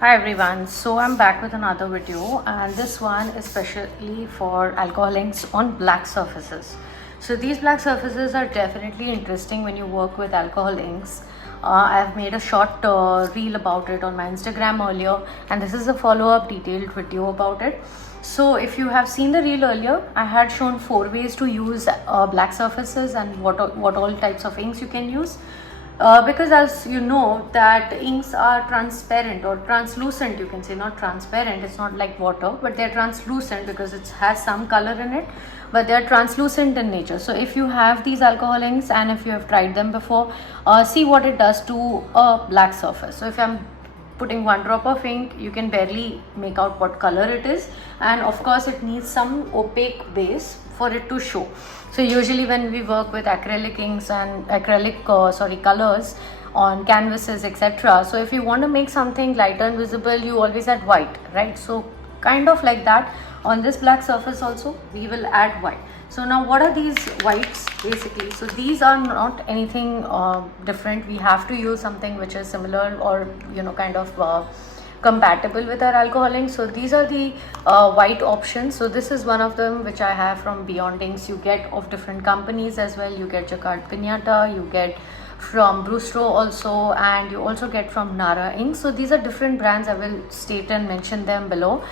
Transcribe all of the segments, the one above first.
Hi everyone, so I'm back with another video and this one is specially for alcohol inks on black surfaces. So these black surfaces are definitely interesting when you work with alcohol inks. I've made a short reel about it on my Instagram earlier, and this is a follow-up detailed video about it. So if you have seen the reel earlier, I had shown 4 ways to use black surfaces and what all types of inks you can use. Because as you know that inks are transparent or translucent, you can say, not transparent, it's not like water, but they're translucent because it has some color in it, but they're translucent in nature. So if you have these alcohol inks and if you have tried them before, see what it does to a black surface. So if I'm putting 1 drop of ink, you can barely make out what color it is, and of course it needs some opaque base for it to show. So usually when we work with acrylic inks and acrylic colors on canvases, etc., so if you want to make something lighter and visible, you always add white, right? So kind of like that on this black surface also we will add white. So now what are these whites basically? So these are not anything different. We have to use something which is similar or kind of compatible with our alcohol inks. So these are the white options. So this is one of them which I have from Beyond Inks. You get of different companies as well. You get Jacquard Pinata, you get from Brustro also, and you also get from Nara Ink. So these are different brands. I will state and mention them below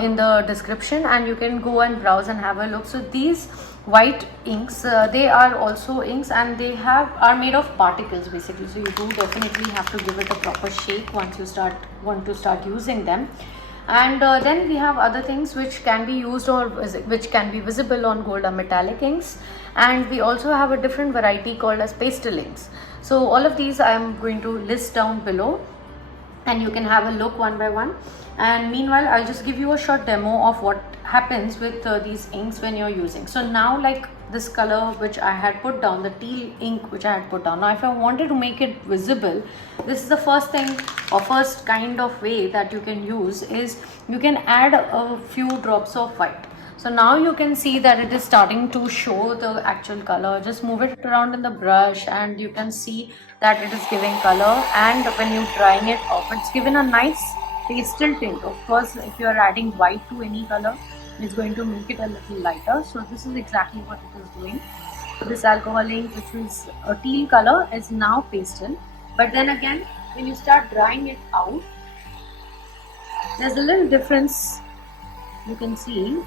in the description, and you can go and browse and have a look. So these white inks, they are also inks, and they are made of particles basically. So you do definitely have to give it a proper shake once you want to start using them. And then we have other things which can be used or which can be visible on gold or metallic inks, and we also have a different variety called as pastel inks. So all of these I am going to list down below, and you can have a look one by one. And meanwhile I'll just give you a short demo of what happens with these inks when you're using. So now, like this color which I had put down, the teal ink which I had put down, now if I wanted to make it visible, this is the first thing or first kind of way that you can use is you can add a few drops of white. So now you can see that it is starting to show the actual color. Just move it around in the brush and you can see that it is giving color, and when you're drying it off, it's given a nice pastel tint. Of course, if you are adding white to any color, it's going to make it a little lighter. So this is exactly what it is doing. This alcohol ink, which is a teal color, is now pastel. But then again, when you start drying it out, there's a little difference. You can see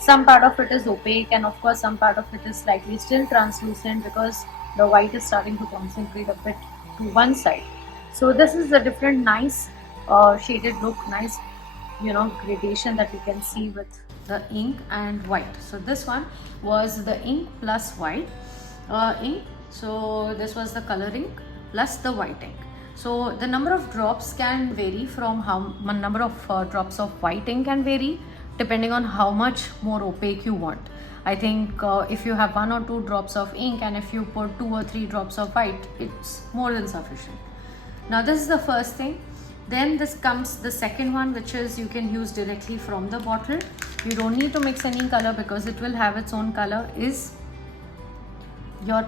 some part of it is opaque, and of course some part of it is slightly still translucent because the white is starting to concentrate a bit to one side. So this is a different nice shaded look, nice gradation that you can see with the ink and white. So this one was the ink plus white ink. So this was the color ink plus the white ink. So the number of drops can vary from number of drops of white ink can vary depending on how much more opaque you want. I think if you have 1 or 2 drops of ink and if you put 2 or 3 drops of white, it's more than sufficient. Now this is the first thing. Then this comes the second one, which is you can use directly from the bottle. You don't need to mix any color because it will have its own color, is your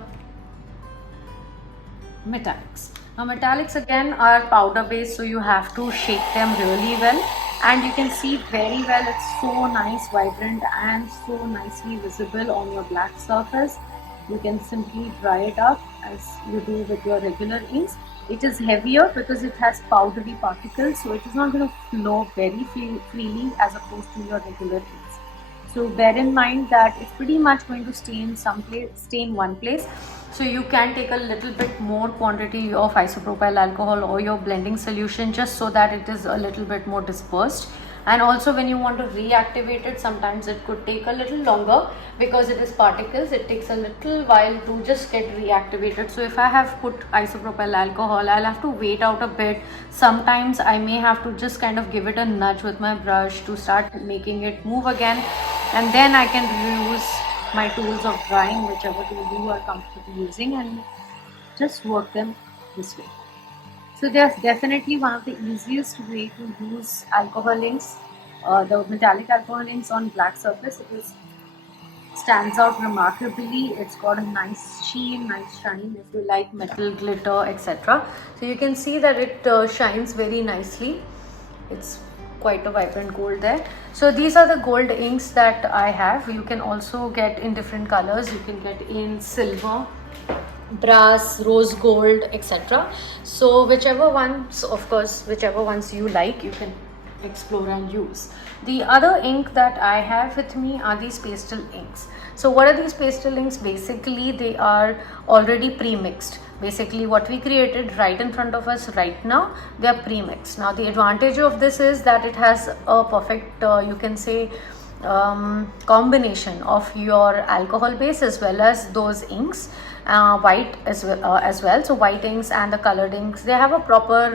metallics. Now metallics again are powder based, so you have to shake them really well, and you can see very well it's so nice, vibrant and so nicely visible on your black surface. You can simply dry it up as you do with your regular inks. It is heavier because it has powdery particles, so it is not going to flow very freely as opposed to your regular inks. So bear in mind that it's pretty much going to stay in one place. So you can take a little bit more quantity of isopropyl alcohol or your blending solution just so that it is a little bit more dispersed. And also when you want to reactivate it, sometimes it could take a little longer because it is particles. It takes a little while to just get reactivated. So if I have put isopropyl alcohol, I'll have to wait out a bit. Sometimes I may have to just kind of give it a nudge with my brush to start making it move again, and then I can use my tools of drying, whichever tool you are comfortable using, and just work them this way. So there's definitely one of the easiest way to use alcohol inks, the metallic alcohol inks on black surface. It is stands out remarkably. It's got a nice sheen, nice shine if you like metal, glitter, etc. So you can see that it shines very nicely. It's quite a vibrant gold there. So these are the gold inks that I have. You can also get in different colors. You can get in silver, brass, rose gold, etc. So whichever ones, of course, whichever ones you like, you can explore and use. The other ink that I have with me are these pastel inks. So what are these pastel inks? Basically they are already pre-mixed. Basically what we created right in front of us right now, they are pre-mixed. Now the advantage of this is that it has a perfect you can say combination of your alcohol base as well as those inks, white as well. So white inks and the colored inks, they have a proper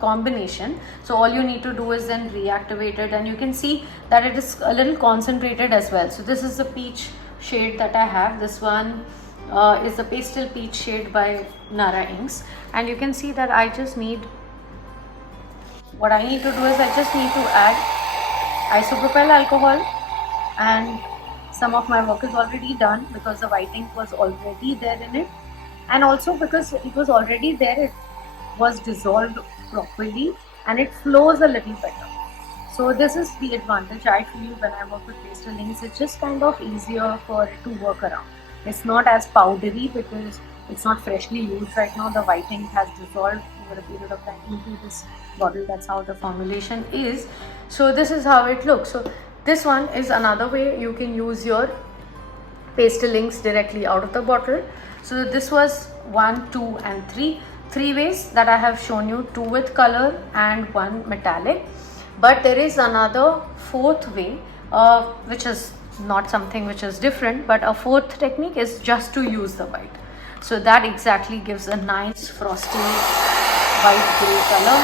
combination. So all you need to do is then reactivate it, and you can see that it is a little concentrated as well. So this is the peach shade that I have. This one is the pastel peach shade by Nara Inks, and you can see that I just need, what I need to do is I just need to add isopropyl alcohol, and some of my work is already done because the white ink was already there in it, and also because it was already there, it was dissolved properly and it flows a little better. So this is the advantage I feel when I work with pastel inks. It's just kind of easier for it to work around. It's not as powdery because it's not freshly used right now. The white ink has dissolved over a period of time into this bottle. That's how the formulation is. So this is how it looks. So this one is another way you can use your pastel inks directly out of the bottle. So this was 1, 2 and 3 ways that I have shown you, 2 with color and 1 metallic. But there is another 4th way, which is not something which is different, but a 4th technique is just to use the white. So that exactly gives a nice frosty white grey color.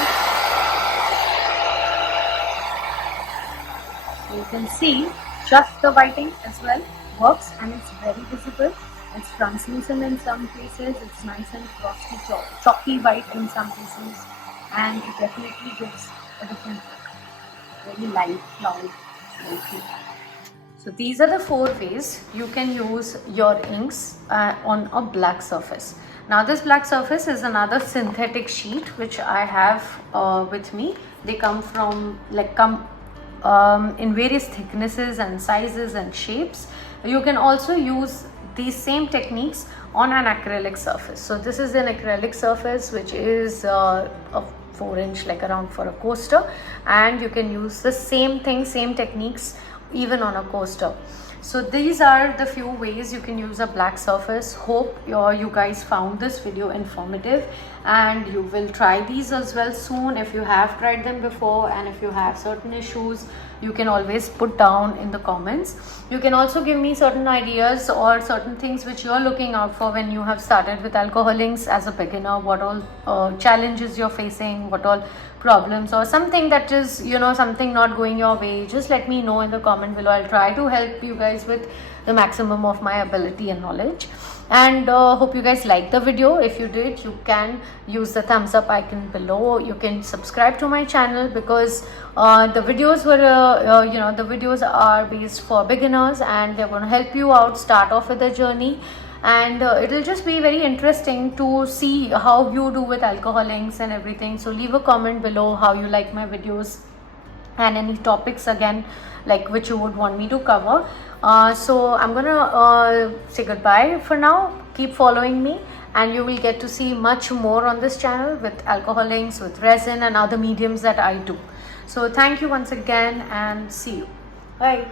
You can see just the white ink as well works, and it's very visible. It's translucent in some places, it's nice and frosty, chalky white in some places, and it definitely gives a different look. Very light, cloud, slightly. So these are the 4 ways you can use your inks on a black surface. Now this black surface is another synthetic sheet which I have with me. They come from in various thicknesses and sizes and shapes. You can also use these same techniques on an acrylic surface. So this is an acrylic surface which is a 4-inch, like around for a coaster, and you can use the same thing, same techniques even on a coaster. So these are the few ways you can use a black surface. Hope you guys found this video informative, and you will try these as well soon if you have tried them before, and if you have certain issues you can always put down in the comments. You can also give me certain ideas or certain things which you're looking out for when you have started with alcohol inks as a beginner. What all challenges you're facing, what all problems, or something that is something not going your way. Just let me know in the comment below. I'll try to help you guys with the maximum of my ability and knowledge. And hope you guys liked the video. If you did, you can use the thumbs up icon below. You can subscribe to my channel because the videos were the videos are based for beginners, and they're going to help you out start off with the journey. And it'll just be very interesting to see how you do with alcohol inks and everything. So leave a comment below how you like my videos and any topics again like which you would want me to cover. So I'm gonna say goodbye for now. Keep following me and you will get to see much more on this channel with alcohol inks, with resin and other mediums that I do. So thank you once again and see you. Bye.